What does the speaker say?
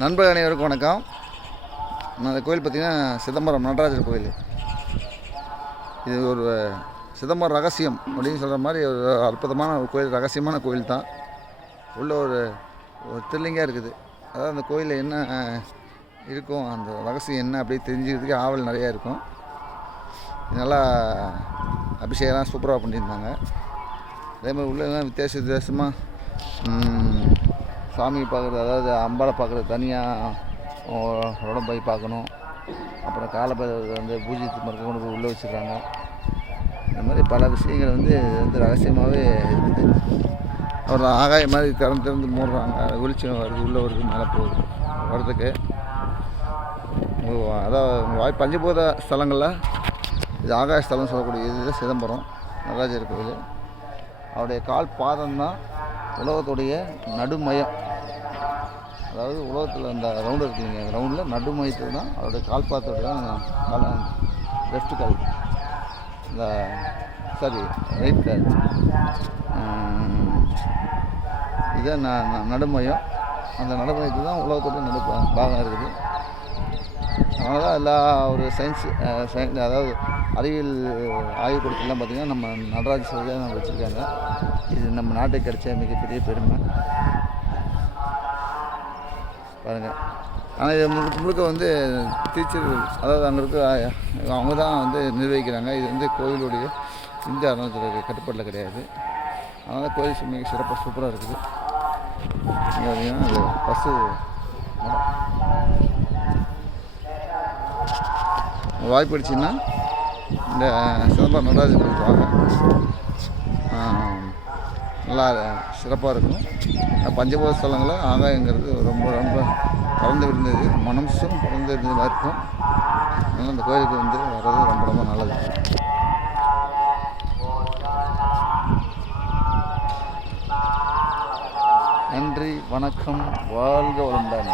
நண்பர்கள் அனைவருக்கும் வணக்கம். இந்த கோயில் பார்த்திங்கன்னா சிதம்பரம் நடராஜர் கோயில். இது ஒரு சிதம்பரம் ரகசியம் அப்படின்னு சொல்கிற மாதிரி ஒரு அற்புதமான ஒரு கோயில், ரகசியமான கோயில் தான். உள்ள ஒரு த்ரில்லிங்காக இருக்குது. அதாவது அந்த கோயிலில் என்ன இருக்கும், அந்த ரகசியம் என்ன அப்படி தெரிஞ்சுக்கிறதுக்கு ஆவல் நிறையா இருக்கும். நல்லா அபிஷேகம்லாம் சூப்பராக பண்ணியிருந்தாங்க. அதே மாதிரி உள்ளெல்லாம் வித்தியாசமாக சாமியை பார்க்குறது, அதாவது அம்பாவை பார்க்குறது தனியாக உடம்பு போய் பார்க்கணும். அப்புறம் காலபைரவர் வந்து பூஜித்து மறுக்க கொண்டு போய் உள்ளே வச்சுருக்காங்க. இந்த மாதிரி பல விஷயங்கள் வந்து ரகசியமாகவே இருக்குது. ஒரு ஆகாயம் மாதிரி திறந்து மூடுறாங்க, வெளிச்சம் வருது, உள்ளே வருது, மேலே போகுது வர்றதுக்கு. அதாவது பஞ்சபூத ஸ்தலங்களில் இது ஆகாய ஸ்தலம் சொல்லக்கூடிய இது சிதம்பரம் நடராஜர் கோயில். அவருடைய கால் பாதம் தான் உலகத்துடைய நடுமையம். அதாவது உலகத்தில் இந்த ரவுண்டு இருக்குதுங்க, அந்த ரவுண்டில் நடுமையத்தில் தான் அவருடைய கால் பாதத்தோடைய லெஃப்ட் கால், இந்த சாரி ரைட் கால், இதுதான் நடுமையம். அந்த நடுமையத்தில் தான் உலகத்துடைய பாகம் இருக்குது. அதனால தான் எல்லா ஒரு சயின்ஸ் அதாவது அறிவியல் ஆய்வுக்கூடத்துலாம் பார்த்திங்கன்னா நம்ம நடராஜர் சிலையை நம்ம வச்சுருக்காங்க. இது நம்ம நாட்டுக்கு கிடைச்ச மிகப்பெரிய பெருமை பாருங்கள். ஆனால் இது முழுக்க வந்து திருச்செந்தூர், அதாவது அங்கே இருக்க அவங்க தான் வந்து நிர்வகிக்கிறாங்க. இது வந்து கோயிலுடைய இந்திய அறநிலையத்துறை கட்டுப்பாட்டில் கிடையாது. அதனால் கோயில் மிக சிறப்பாக சூப்பராக இருக்குது. இங்கே பார்த்திங்கன்னா அது பஸ்ஸு வாய்ப்பு அடிச்சிங்கன்னா இந்த சிதம்பரம் நடராஜர் கோயில் வாங்க, நல்லா சிறப்பாக இருக்கும். பஞ்சபூத ஸ்தலங்களில் ஆகாயங்கிறது ரொம்ப ரொம்ப பறந்து விருந்தது, மனசும் பறந்து இருந்ததாக இருக்கும். அதனால் அந்த கோயிலுக்கு வந்து வர்றது ரொம்ப ரொம்ப நல்லது. நன்றி, வணக்கம், வாழ்க வளமுடன்.